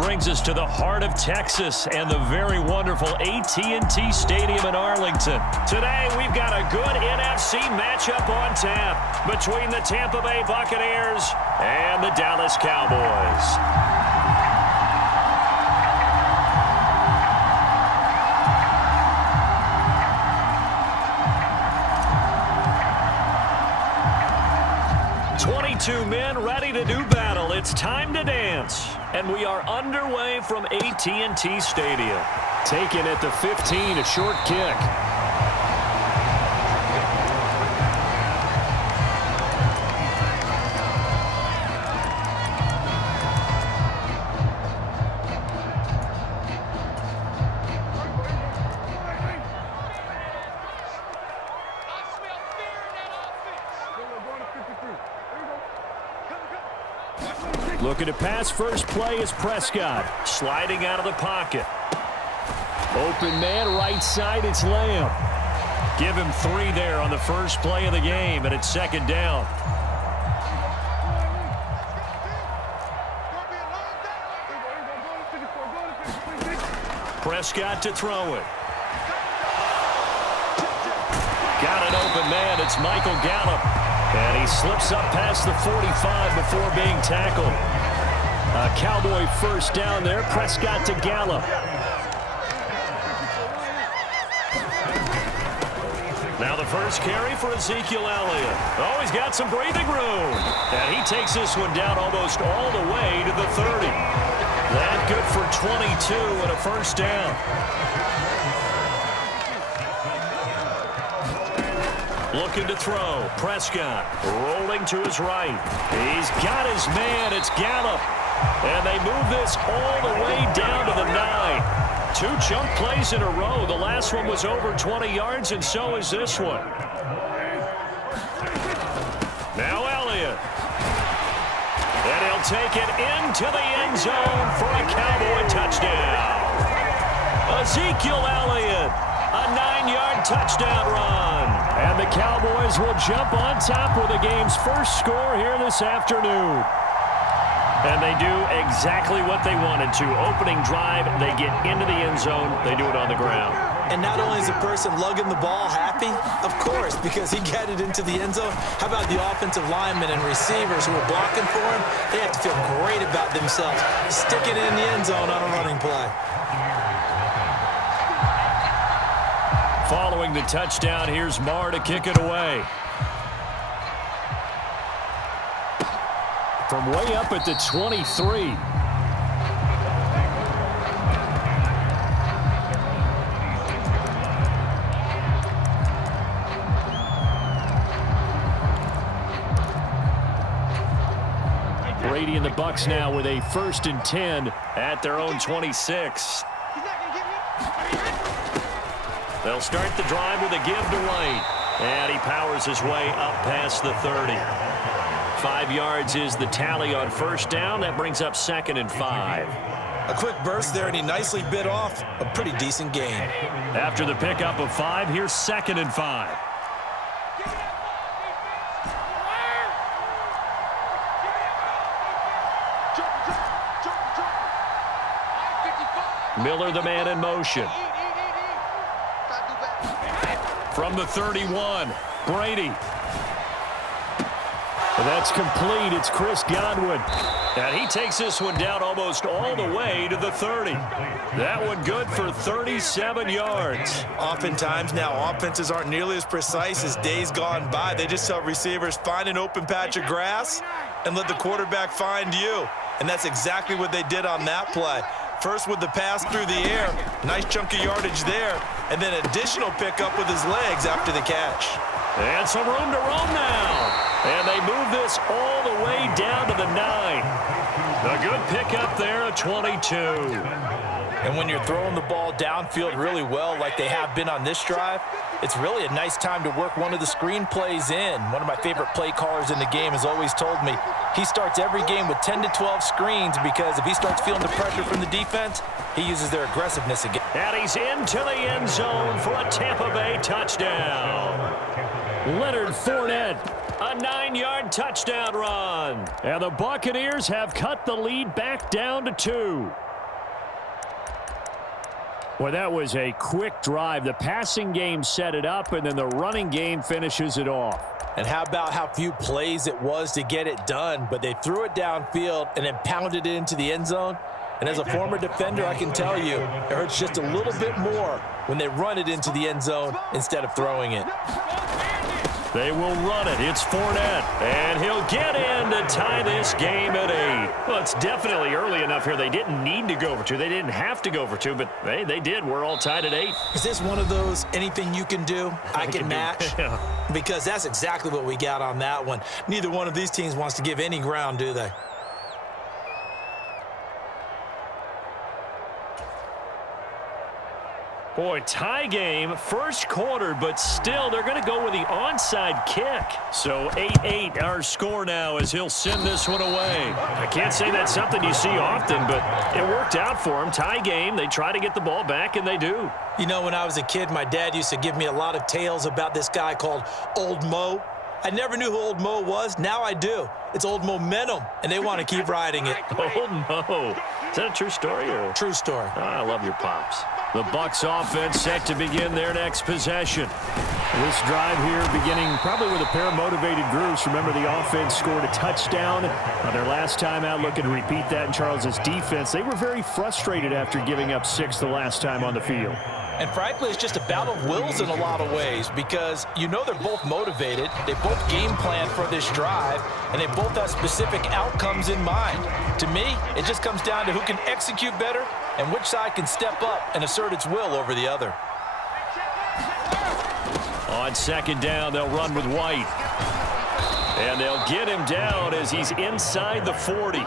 brings us to the heart of Texas and the very wonderful AT&T Stadium in Arlington. Today, we've got a good NFC matchup on tap between the Tampa Bay Buccaneers and the Dallas Cowboys. Two men ready to do battle. It's time to dance. And we are underway from AT&T Stadium. Taken at the 15, a short kick. Looking to pass first play is Prescott. Sliding out of the pocket. Open man, right side, it's Lamb. Give him 3 there on the first play of the game, and it's second down. Prescott to throw it. Got an open man, it's Michael Gallup. And he slips up past the 45 before being tackled. A Cowboy first down there. Prescott to Gallup. Now the first carry for Ezekiel Elliott. Oh, he's got some breathing room. And he takes this one down almost all the way to the 30. That good for 22 and a first down. Looking to throw. Prescott rolling to his right. He's got his man. It's Gallup. And they move this all the way down to the 9. 2 chunk plays in a row. The last one was over 20 yards, and so is this one. Now Elliott. And he'll take it into the end zone for a Cowboy touchdown. Ezekiel Elliott. A 9-yard touchdown run. And the Cowboys will jump on top with the game's first score here this afternoon. And they do exactly what they wanted to. Opening drive, they get into the end zone. They do it on the ground. And not only is the person lugging the ball happy, of course, because he got it into the end zone. How about the offensive linemen and receivers who are blocking for him? They have to feel great about themselves. Sticking it in the end zone on a running play. Following the touchdown, here's Marr to kick it away. From way up at the 23. Brady and the Bucs now with a 1st and 10 at their own 26. They'll start the drive with a give to White. And he powers his way up past the 30. 5 yards is the tally on first down. That brings up 2nd and 5. A quick burst there, and he nicely bit off a pretty decent gain. After the pickup of 5, here's 2nd and 5. Miller, the man in motion. From the 31, Brady. That's complete. It's Chris Godwin. And he takes this one down almost all the way to the 30. That one good for 37 yards. Oftentimes now, offenses aren't nearly as precise as days gone by. They just tell receivers, find an open patch of grass and let the quarterback find you. And that's exactly what they did on that play. First with the pass through the air, nice chunk of yardage there, and then additional pickup with his legs after the catch. And some room to roam now. And they move this all the way down to the 9. A good pickup there at 22. And when you're throwing the ball downfield really well like they have been on this drive, it's really a nice time to work one of the screen plays in. One of my favorite play callers in the game has always told me he starts every game with 10 to 12 screens because if he starts feeling the pressure from the defense, he uses their aggressiveness again. And he's into the end zone for a Tampa Bay touchdown. Leonard Fournette, a 9-yard touchdown run. And the Buccaneers have cut the lead back down to 2. Well, that was a quick drive. The passing game set it up, and then the running game finishes it off. And how about how few plays it was to get it done, but they threw it downfield and then pounded it into the end zone. And as a former defender, I can tell you, it hurts just a little bit more when they run it into the end zone instead of throwing it. They will run it. It's Fournette, and he'll get in to tie this game at 8. Well, it's definitely early enough here. They didn't need to go for 2. They didn't have to go for 2, but they did. We're all tied at 8. Is this one of those anything you can do, I can match? Yeah. Because that's exactly what we got on that one. Neither one of these teams wants to give any ground, do they? Boy, tie game, first quarter, but still they're going to go with the onside kick. So 8-8 our score now as he'll send this one away. I can't say that's something you see often, but it worked out for him. Tie game, they try to get the ball back, and they do. You know, when I was a kid, my dad used to give me a lot of tales about this guy called Old Mo. I never knew who Old Mo was. Now I do. It's Old Momentum, and they want to keep riding it. Old Mo. Is that a true story? Or? True story. Oh, I love your pops. The Bucs offense set to begin their next possession. This drive here beginning probably with a pair of motivated groups. Remember, the offense scored a touchdown on their last time out. Looking to repeat that in Charles's defense. They were very frustrated after giving up 6 the last time on the field. And frankly, it's just a battle of wills in a lot of ways because you know they're both motivated. They both game plan for this drive, and they both have specific outcomes in mind. To me, it just comes down to who can execute better and which side can step up and assert its will over the other. On second down, they'll run with White. And they'll get him down as he's inside the 40.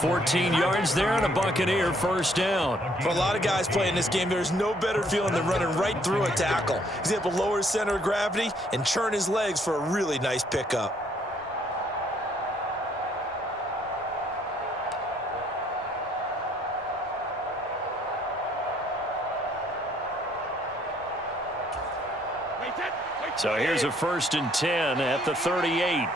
14 yards there and a Buccaneer first down. For a lot of guys playing this game, there's no better feeling than running right through a tackle. He's able to lower his center of gravity and churn his legs for a really nice pickup. So here's a 1st and 10 at the 38.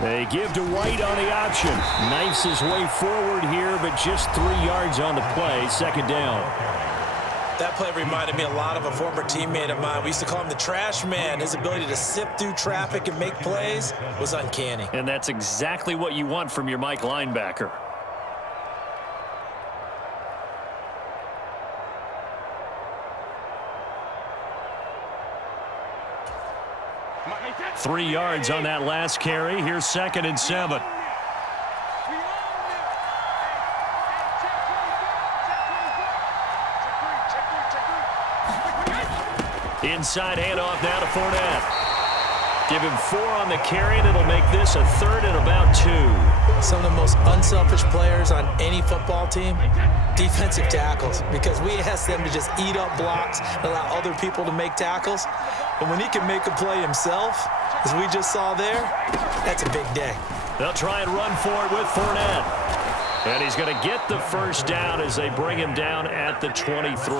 They give to White on the option. Knifes his way forward here, but just 3 yards on the play. Second down. That play reminded me a lot of a former teammate of mine. We used to call him the trash man. His ability to sift through traffic and make plays was uncanny. And that's exactly what you want from your Mike linebacker. Three yards on that last carry. Here's 2nd and 7. Inside handoff now to Fournette. Give him 4 on the carry, and it'll make this a 3rd and about 2. Some of the most unselfish players on any football team, defensive tackles, because we ask them to just eat up blocks and allow other people to make tackles. But when he can make a play himself, as we just saw there, that's a big day. They'll try and run for it with Fournette. And he's going to get the first down as they bring him down at the 23.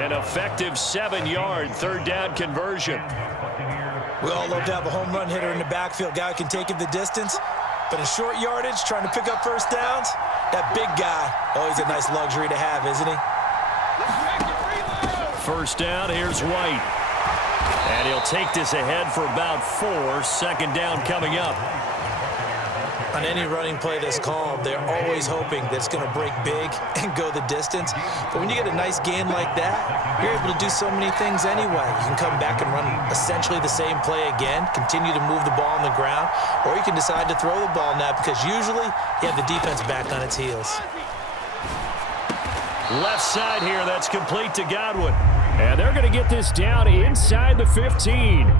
An effective 7-yard 3rd down conversion. We all love to have a home run hitter in the backfield. Guy who can take it the distance. But in short yardage, trying to pick up first downs, that big guy, always a nice luxury to have, isn't he? First down, here's White. And he'll take this ahead for about 4. 2nd down coming up. On any running play that's called, they're always hoping that it's going to break big and go the distance. But when you get a nice gain like that, you're able to do so many things anyway. You can come back and run essentially the same play again, continue to move the ball on the ground, or you can decide to throw the ball now because usually you have the defense back on its heels. Left side here, that's complete to Godwin. And they're going to get this down inside the 15.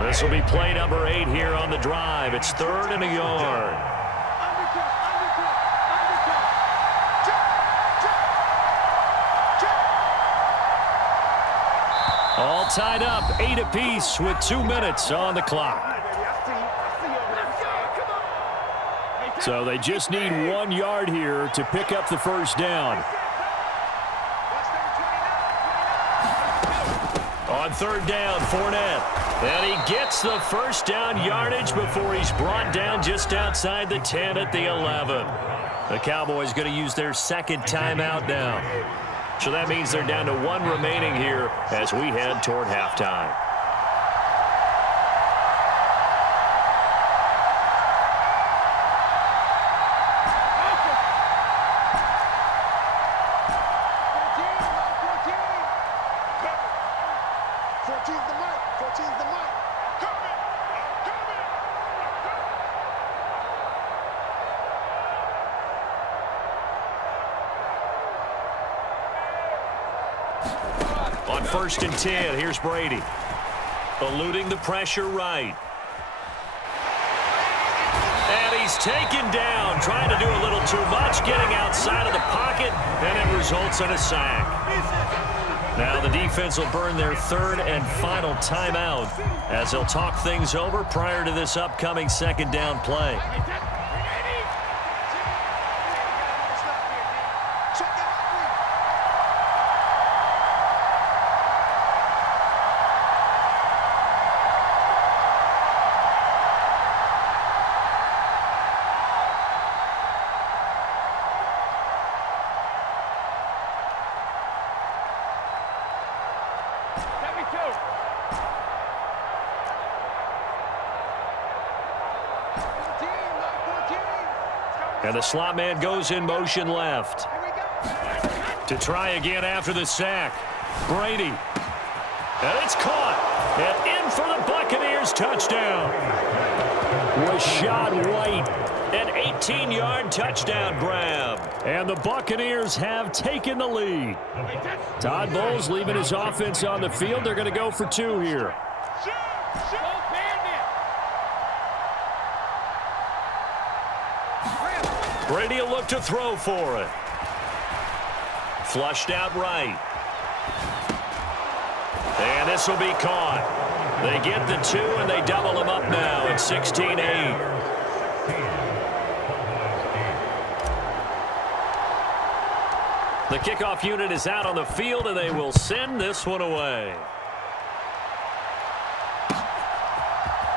This will be play number 8 here on the drive. It's 3rd and a yard. All tied up, 8 apiece with 2 minutes on the clock. So they just need 1 yard here to pick up the first down. On 3rd down, Fournette. And he gets the first down yardage before he's brought down just outside the 10 at the 11. The Cowboys going to use their second timeout now. So that means they're down to 1 remaining here as we head toward halftime. On 1st and 10, here's Brady. Eluding the pressure right. And he's taken down, trying to do a little too much, getting outside of the pocket, and it results in a sack. Now the defense will burn their 3rd and final timeout as they'll talk things over prior to this upcoming 2nd down play. And the slot man goes in motion left. To try again after the sack. Brady. And it's caught. And in for the Buccaneers touchdown. Rashad White. An 18-yard touchdown grab. And the Buccaneers have taken the lead. Todd Bowles leaving his offense on the field. They're going to go for 2 here. Brady will look to throw for it. Flushed out right. And this will be caught. They get the 2, and they double them up now at 16-8. The kickoff unit is out on the field, and they will send this one away.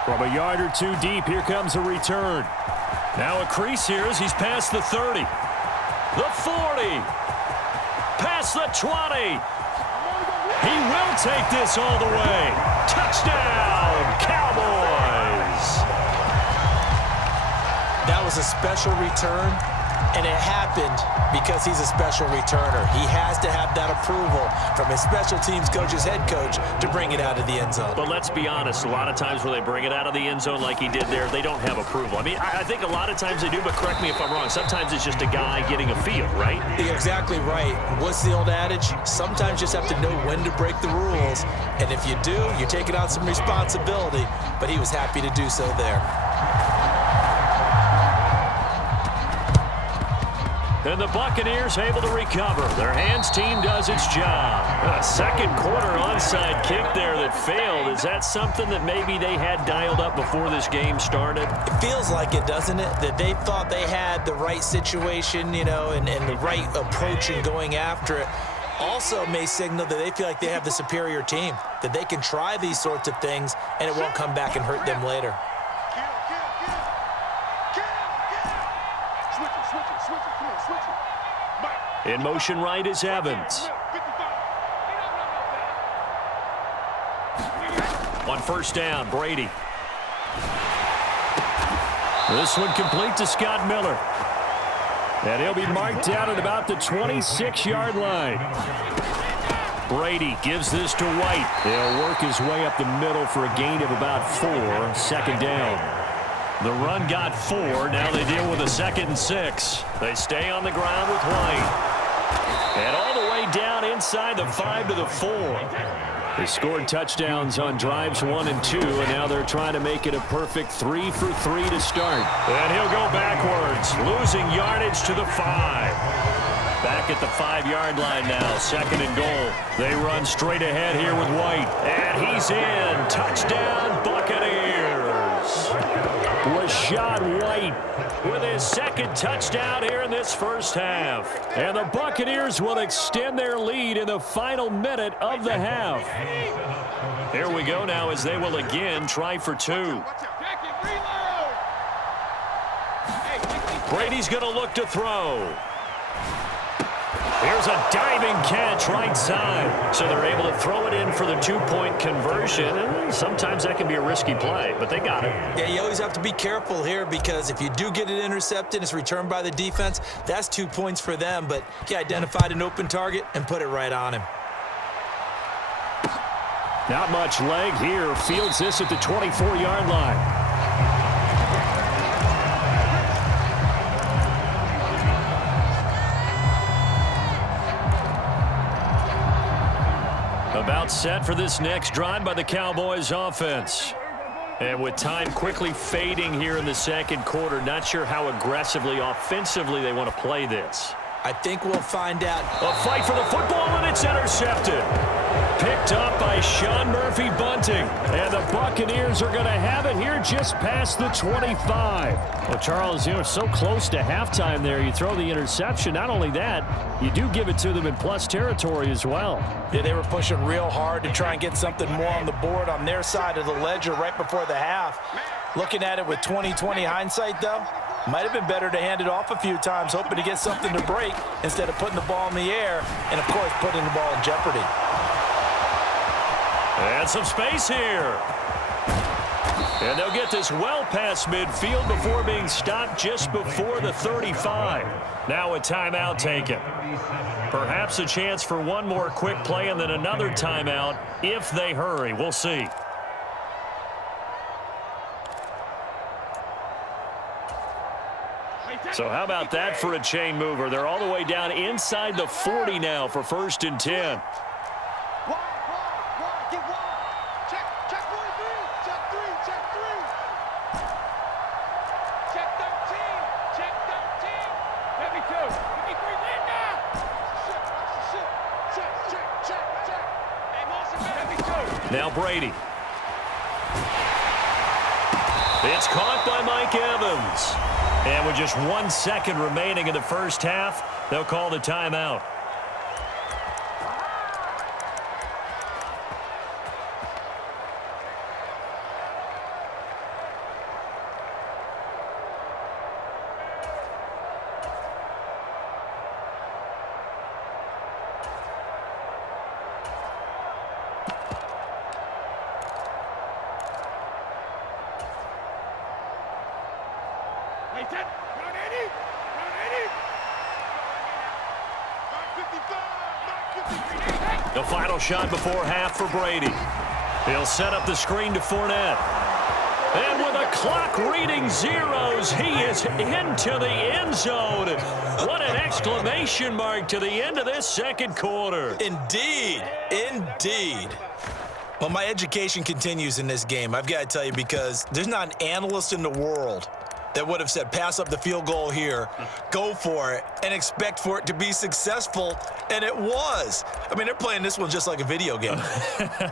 From a yard or 2 deep, here comes a return. Now a crease here as he's past the 30. The 40. Past the 20. He will take this all the way. Touchdown, Cowboys. That was a special return, and it happened because he's a special returner. He has to have that approval from his special teams coach's head coach to bring it out of the end zone. But let's be honest, a lot of times when they bring it out of the end zone like he did there, they don't have approval. I mean, I think a lot of times they do, but correct me if I'm wrong. Sometimes it's just a guy getting a feel, right? You're exactly right. What's the old adage? Sometimes you just have to know when to break the rules. And if you do, you're taking on some responsibility. But he was happy to do so there. And the Buccaneers able to recover. Their hands team does its job. A second quarter onside kick there that failed. Is that something that maybe they had dialed up before this game started? It feels like it, doesn't it? That they thought they had the right situation, you know, and the right approach in going after it. Also may signal that they feel like they have the superior team, that they can try these sorts of things and it won't come back and hurt them later. In motion right is Evans. On 1st down, Brady. This one complete to Scott Miller. And he'll be marked down at about the 26-yard line. Brady gives this to White. He'll work his way up the middle for a gain of about 4. 2nd down. The run got 4. Now they deal with a 2nd and 6. They stay on the ground with White. And all the way down inside the 5 to the 4. They scored touchdowns on drives 1 and 2, and now they're trying to make it a perfect 3 for 3 to start. And he'll go backwards, losing yardage to the 5. Back at the 5-yard line now, 2nd and goal. They run straight ahead here with White. And he's in. Touchdown, Buccaneers. Rashad White with his second touchdown here in this first half. And the Buccaneers will extend their lead in the final minute of the half. Here we go now as they will again try for two. Brady's going to look to throw. Here's a diving catch right side. So they're able to throw it in for the two-point conversion. And sometimes that can be a risky play, but they got it. Yeah, you always have to be careful here because if you do get it intercepted, it's returned by the defense. That's 2 points for them, but he identified an open target and put it right on him. Not much leg here. Fields this at the 24-yard line. About set for this next drive by the Cowboys offense. And with time quickly fading here in the second quarter, not sure how aggressively, offensively they want to play this. I think we'll find out. A fight for the football, and it's intercepted. Picked up by Sean Murphy Bunting. And the Buccaneers are going to have it here just past the 25. Well, Charles, you know, so close to halftime there. You throw the interception. Not only that, you do give it to them in plus territory as well. Yeah, they were pushing real hard to try and get something more on the board on their side of the ledger right before the half. Looking at it with 20/20 hindsight, though, might have been better to hand it off a few times, hoping to get something to break instead of putting the ball in the air and, of course, putting the ball in jeopardy. And some space here. And they'll get this well past midfield before being stopped just before the 35. Now a timeout taken. Perhaps a chance for one more quick play and then another timeout if they hurry. We'll see. So how about that for a chain mover? They're all the way down inside the 40 now for 1st and 10. Now Brady. It's caught by Mike Evans. And with just 1 second remaining in the first half, they'll call the timeout. The final shot before half for Brady. He'll set up the screen to Fournette. And with a clock reading zeros, he is into the end zone. What an exclamation mark to the end of this second quarter. Indeed. Indeed. Well, my education continues in this game, I've got to tell you, because there's not an analyst in the world that would have said pass up the field goal here, go for it, and expect for it to be successful, and it was. I mean, they're playing this one just like a video game.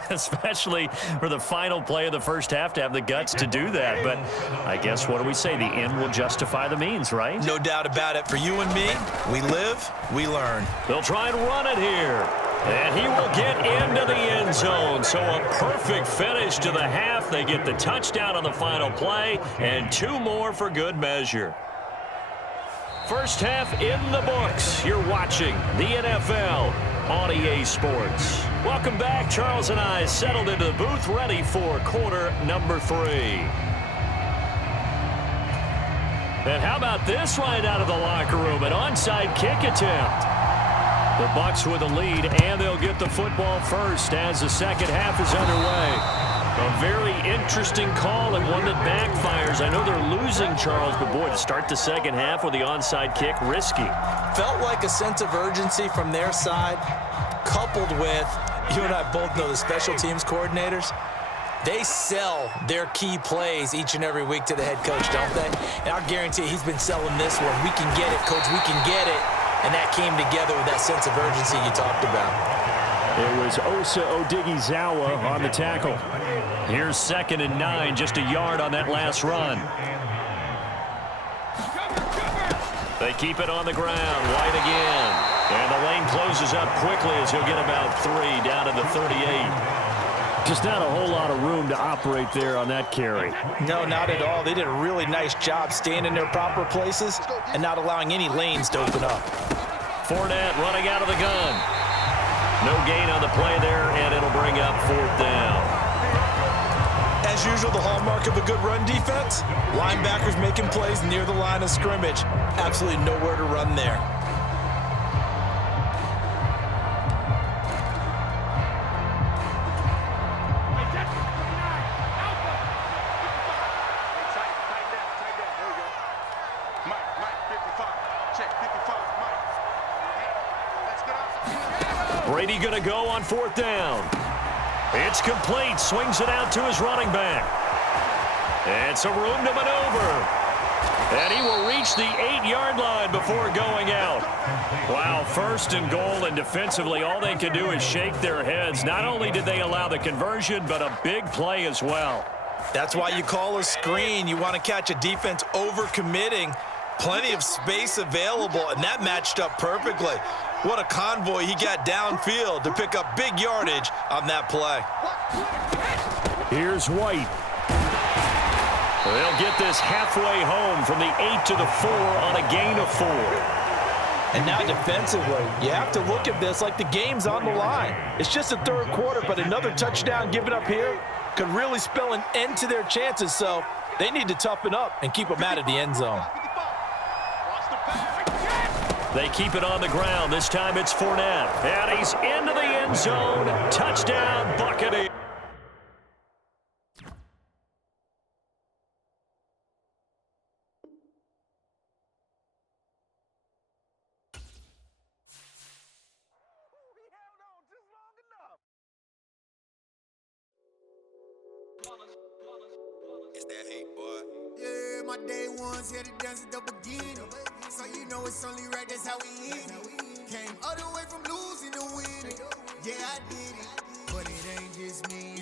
Especially for the final play of the first half to have the guts to do that. But I guess, what do we say? The end will justify the means, right? No doubt about it. For you and me, we live, we learn. They'll try and run it here. And he will get into the end zone. So a perfect finish to the half. They get the touchdown on the final play, and 2 more for good measure. First half in the books. You're watching the NFL on EA Sports. Welcome back. Charles and I settled into the booth, ready for quarter number 3. And how about this right out of the locker room? An onside kick attempt. The Bucs with a lead, and they'll get the football first as the second half is underway. A very interesting call and one that backfires. I know they're losing, Charles, but boy, to start the second half with the onside kick, risky. Felt like a sense of urgency from their side, coupled with, you and I both know the special teams coordinators. They sell their key plays each and every week to the head coach, don't they? And I'll guarantee he's been selling this one. We can get it, coach, we can get it. And that came together with that sense of urgency you talked about. It was Osa Odighizuwa on the tackle. Here's 2nd and 9, just a yard on that last run. They keep it on the ground. White again. And the lane closes up quickly as he'll get about 3 down to the 38. Just not a whole lot of room to operate there on that carry. No, not at all. They did a really nice job staying in their proper places and not allowing any lanes to open up. Fournette running out of the gun. No gain on the play there, and it'll bring up 4th down. As usual, the hallmark of a good run defense, linebackers making plays near the line of scrimmage. Absolutely nowhere to run there. Brady going to go on 4th down. It's complete. Swings it out to his running back. It's a room to maneuver. And he will reach the 8-yard line before going out. Wow, 1st and goal, and defensively all they can do is shake their heads. Not only did they allow the conversion, but a big play as well. That's why you call a screen. You want to catch a defense overcommitting. Plenty of space available, and that matched up perfectly. What a convoy he got downfield to pick up big yardage on that play. Here's White. They'll get this halfway home from the 8 to the 4 on a gain of 4. And now defensively, you have to look at this like the game's on the line. It's just the 3rd quarter, but another touchdown given up here could really spell an end to their chances, so they need to toughen up and keep them out of the end zone. They keep it on the ground. This time it's Fournette. And he's into the end zone. Touchdown, Buccaneers. It's that hate, boy. Yeah, my day ones here to dance at the beginning. So you know it's only right, that's how we eat it. Came all the way from losing to winning. Yeah, I did it. But it ain't just me.